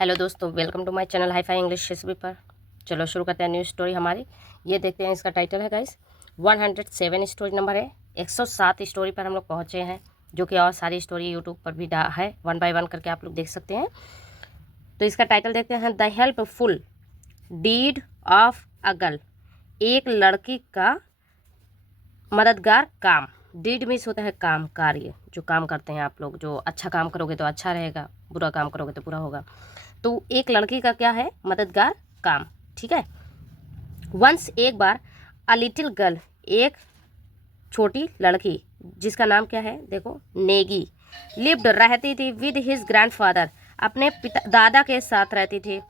Hello दोस्तों, welcome to my channel hi fi English recipe पर। चलो शुरू करते हैं न्यू स्टोरी हमारी। ये देखते हैं, इसका टाइटल है गाइस 107 स्टोरी नंबर है। 107 स्टोरी पर हम लोग पहुँचे हैं, जो कि और सारी स्टोरी यूट्यूब पर भी है, 1 बाय 1 करके आप लोग देख सकते हैं। तो इसका टाइटल देखते हैं, the helpful deed of a girl. एक लड़की का मददगार काम। डीड मीन्स होता है काम, कार्य, जो काम करते हैं आप लोग। जो अच्छा काम करोगे तो अच्छा रहेगा, बुरा काम करोगे तो बुरा होगा। तो एक लड़की का क्या है, मददगार काम। ठीक है। वंस एक बार, अ लिटिल गर्ल, एक छोटी लड़की, जिसका नाम क्या है देखो, नेगी, लिव्ड, रहती थी, विद हिज ग्रैंडफादर, अपने पिता दादा के साथ रहती थी।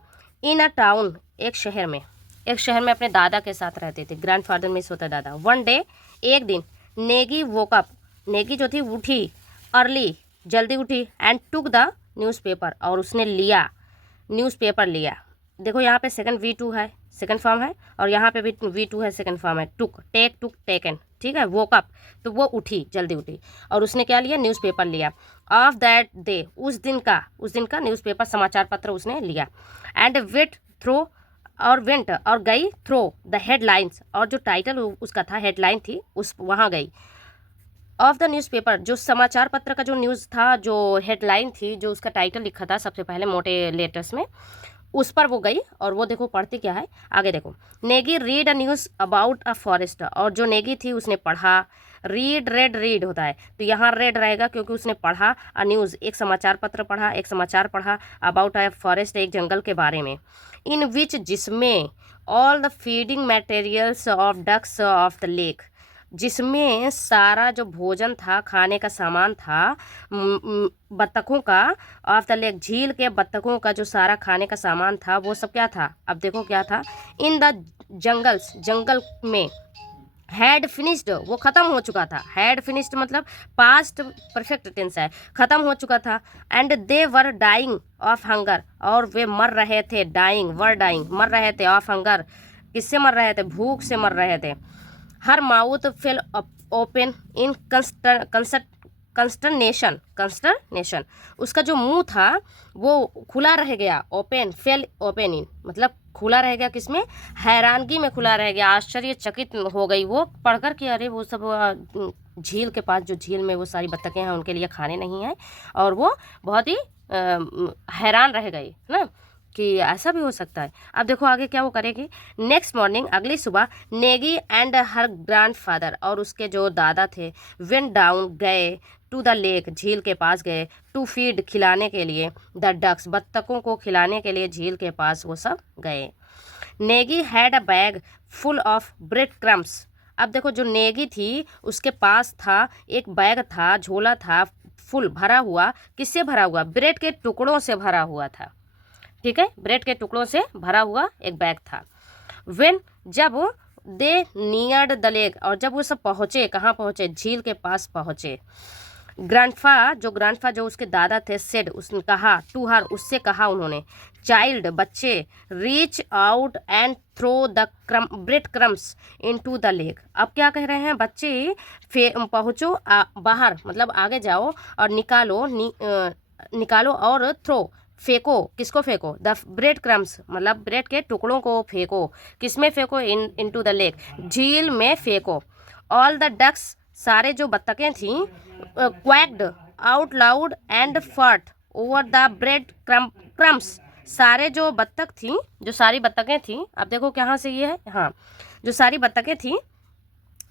इन अ टाउन, एक शहर में, एक शहर में अपने दादा के साथ रहती थी। ग्रैंडफादर मीन्स होता है दादा। वन डे, एक दिन, नेगी वोकअप, नेगी जो थी उठी, अर्ली, जल्दी उठी, एंड टुक द न्यूज़पेपर, और उसने लिया, न्यूज़पेपर लिया। देखो यहाँ पे सेकंड V2 है, सेकंड फॉर्म है, और यहाँ पे भी V2 है, सेकंड फॉर्म है। टुक, टेक, टुक, टेकन। ठीक है। वोकअप, तो वो उठी, जल्दी उठी, और उसने क्या लिया, न्यूज़पेपर लिया। ऑफ दैट डे, उस दिन का न्यूज़पेपर, समाचार पत्र उसने लिया। एंड वेट थ्रो, और वेंट, और गई, थ्रो द हेडलाइंस, और जो टाइटल उसका था, हेडलाइन थी, उस वहाँ गई। ऑफ द न्यूज़पेपर, जो समाचार पत्र का जो न्यूज़ था, जो हेडलाइन थी, जो उसका टाइटल लिखा था सबसे पहले मोटे लेटर्स में, उस पर वो गई। और वो देखो पढ़ती क्या है, आगे देखो। Negi read a news about a forest, और जो नेगी थी उसने पढ़ा। रीड, रेड, रीड होता है, तो यहाँ रेड रहेगा क्योंकि उसने पढ़ा। अ न्यूज़, एक समाचार पत्र पढ़ा, एक समाचार पढ़ा। अबाउट अ फॉरेस्ट, एक जंगल के बारे में। इन विच, जिसमें, all the feeding materials of ducks of the lake, जिसमें सारा जो भोजन था, खाने का सामान था बत्तखों का, ऑफ द लेक, झील के बत्तखों का जो सारा खाने का सामान था, वो सब क्या था, अब देखो क्या था। इन द जंगल्स, जंगल में, हैड फिनिश्ड, वो ख़त्म हो चुका था। हैड फिनिश्ड मतलब पास्ट परफेक्ट टेंस है, ख़त्म हो चुका था। And they were dying of hunger, और वे मर रहे थे। डाइंग, वर डाइंग, मर रहे थे। ऑफ हंगर, किससे मर रहे थे, भूख से मर रहे थे। Her mouth fell open in consternation, उसका जो मुंह था वो खुला रह गया। ओपन, फेल ओपन इन मतलब खुला रह गया, किसमें, हैरानगी में खुला रह गया, आश्चर्यचकित हो गई वो पढ़कर कि अरे वो सब झील के पास, जो झील में वो सारी बत्तखें हैं, उनके लिए खाने नहीं है, और वो बहुत ही हैरान रह गई ना, कि ऐसा भी हो सकता है। अब देखो आगे क्या वो करेगी। नेक्स्ट मॉर्निंग, अगली सुबह, नेगी एंड हर ग्रैंडफादर, और उसके जो दादा थे, वेंट डाउन, गए, टू द लेक, झील के पास गए, टू फीड, खिलाने के लिए, द डक्स, बत्तखों को खिलाने के लिए झील के पास वो सब गए। Negi had a bag full of bread crumbs. अब देखो जो नेगी थी उसके पास था एक बैग था, झोला था, फुल भरा हुआ, किससे भरा हुआ, ब्रेड के टुकड़ों से भरा हुआ था। ठीक है, ब्रेड के टुकड़ों से भरा हुआ एक बैग था। वेन, जब, दे नियर्ड द लेक, और जब वो सब पहुँचे, कहाँ पहुँचे, झील के पास पहुँचे। ग्रैंडफा जो उसके दादा थे, सेड, उसने कहा, टू हर, उससे कहा उन्होंने, चाइल्ड, बच्चे, reach out and throw the bread crumbs into the lake. अब क्या कह रहे हैं बच्चे, पहुँचो, बाहर मतलब आगे जाओ, और निकालो और थ्रो, फेंको, किसको फेंको, द ब्रेड क्रम्स मतलब ब्रेड के टुकड़ों को फेंको, किसमें फेंको, इनटू द लेक, झील में फेंको। ऑल द डक्स, सारे जो बत्तखें थीं, quacked out loud and fought over the bread crumbs, सारे जो बत्तख थीं, जो सारी बत्तखें थीं, अब देखो कहाँ से ये है, हाँ, जो सारी बत्तखें थीं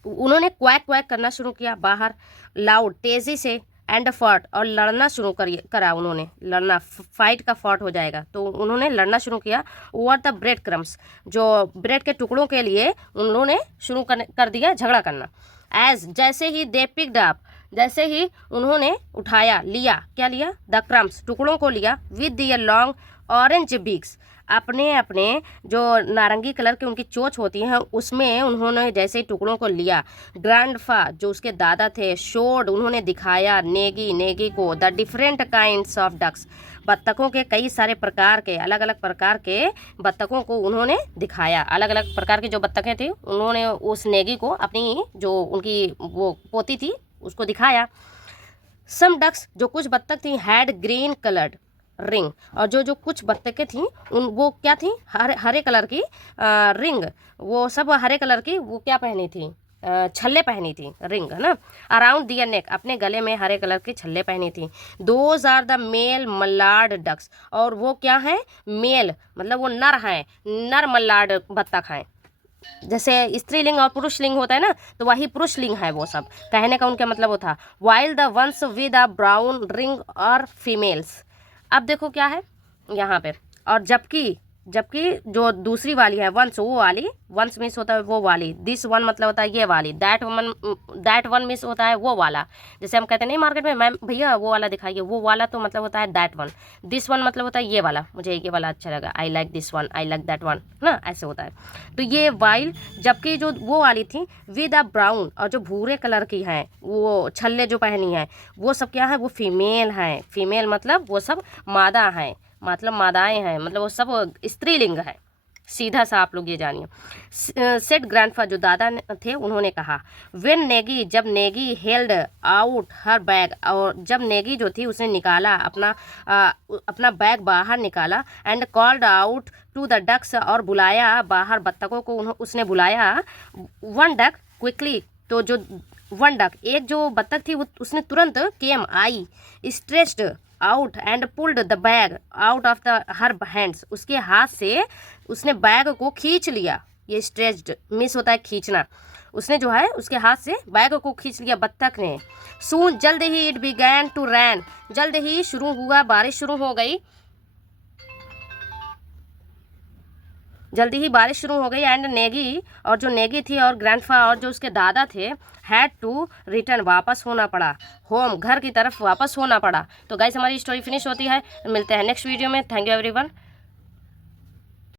उन्होंने क्वैक क्वैक करना शुरू किया बाहर, लाउड, तेज़ी से, एंड फॉट, और लड़ना शुरू करा उन्होंने, लड़ना, फाइट का फॉट हो जाएगा, तो उन्होंने लड़ना शुरू किया। ओवर द ब्रेड क्रम्स, जो ब्रेड के टुकड़ों के लिए उन्होंने शुरू कर दिया झगड़ा करना। एज, जैसे ही, दे पिक्ड अप, जैसे ही उन्होंने उठाया, लिया, क्या लिया, द क्रम्स, टुकड़ों को लिया, विद दियर लॉन्ग ऑरेंज बिग्स, अपने अपने जो नारंगी कलर की उनकी चोंच होती हैं उसमें उन्होंने जैसे ही टुकड़ों को लिया। ग्रैंडफा, जो उसके दादा थे, शोड, उन्होंने दिखाया, नेगी को, the different kinds of ducks, बत्तखों के कई सारे प्रकार के, अलग अलग प्रकार के बत्तखों को उन्होंने दिखाया। अलग अलग प्रकार की जो बत्तखें थी उन्होंने उस नेगी को, अपनी जो उनकी वो पोती थी, उसको दिखाया। सम डक्स, जो कुछ बत्तख थी, हैड ग्रीन कलर्ड, रिंग। और जो जो कुछ बत्तखें थीं उन वो क्या थी, हरे कलर की रिंग, वो सब हरे कलर की वो क्या पहनी थी, छल्ले पहनी थी, रिंग है ना। अराउंड दियर नेक, अपने गले में हरे कलर की छल्ले पहनी थी। Those are the male mallard ducks, और वो क्या है, मेल मतलब वो नर हैं, नर मल्लार्ड बत्तख हैं। जैसे स्त्रीलिंग और पुरुष लिंग होता है ना, तो वही पुरुष लिंग है वो सब, कहने का उनका मतलब वो था। While the ones with a brown ring और फीमेल्स। अब देखो क्या है यहाँ पे, और जबकि जबकि जो दूसरी वाली है वंस, वो वाली, वंस मिस होता है वो वाली, दिस वन मतलब होता है ये वाली, दैट वन मिस होता है वो वाला। जैसे हम कहते हैं नहीं मार्केट में, मैम भैया वो वाला दिखाइए, वो वाला तो मतलब होता है दैट वन। दिस वन मतलब होता है ये वाला, मुझे ये वाला अच्छा लगा, I like this one, I like that one ना, ऐसे होता है। तो ये वाइल, जबकि जो वो वाली थी विद अ ब्राउन, और जो भूरे कलर की हैं वो छल्ले जो पहनी हैं वो सब क्या है, वो फीमेल हैं। फीमेल मतलब वो सब मादा हैं, मतलब मादाएं हैं, मतलब वो सब स्त्रीलिंग है। सीधा सा आप लोग ये जानिए। सेट ग्रैंडफा, जो दादा थे उन्होंने कहा, वेन नेगी, जब नेगी हेल्ड आउट हर बैग, और जब नेगी जो थी उसने निकाला अपना बैग बाहर निकाला, and called out to the ducks, और बुलाया बाहर बत्तखों को, उसने बुलाया वन डक क्विकली, तो जो वन डक एक जो बत्तख थी वो उसने तुरंत came I, stretched out and pulled the bag out of the her hands, उसके हाथ से उसने बैग को खींच लिया। ये स्ट्रेच्ड मिस होता है खींचना, उसने जो है उसके हाथ से बैग को खींच लिया बत्तख ने। सून, जल्द ही इट बिगैन टू रैन, जल्द ही शुरू हुआ, बारिश शुरू हो गई, जल्दी ही बारिश शुरू हो गई। एंड नेगी, और जो नेगी थी और ग्रैंडफा और जो उसके दादा थे, हैड टू रिटर्न, वापस होना पड़ा, होम घर की तरफ वापस होना पड़ा। तो गाइस हमारी स्टोरी फिनिश होती है, मिलते हैं नेक्स्ट वीडियो में। Thank you everyone.